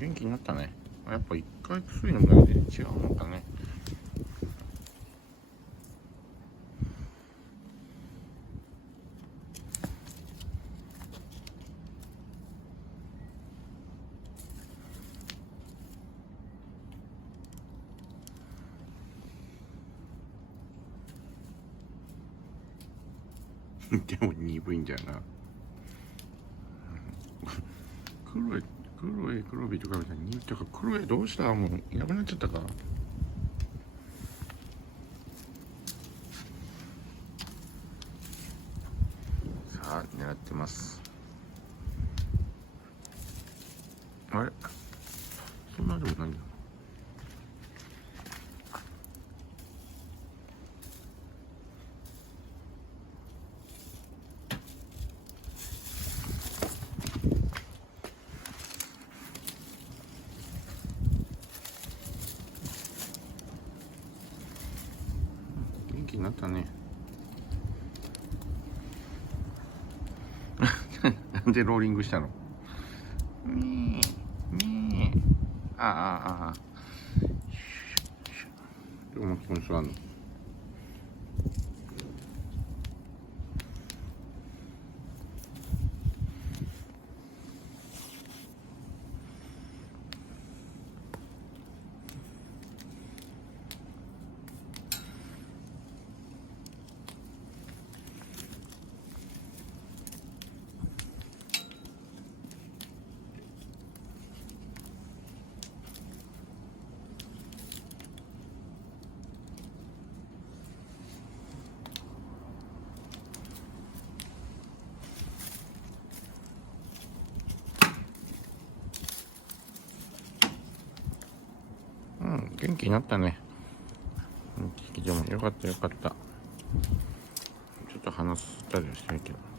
元気になったね。やっぱ一回薬飲むだけで違うのかね。でも鈍いんだよな。黒ビとかみたいに鈍い。クロエどうした？もういなくなっちゃったか。さあ狙ってます。あれそんなでもないんだ。元気になったね。なんでローリングしたの？みーあ。どうもこんにちは。元気になったね。でもよかった。ちょっと話したりはしてるけど。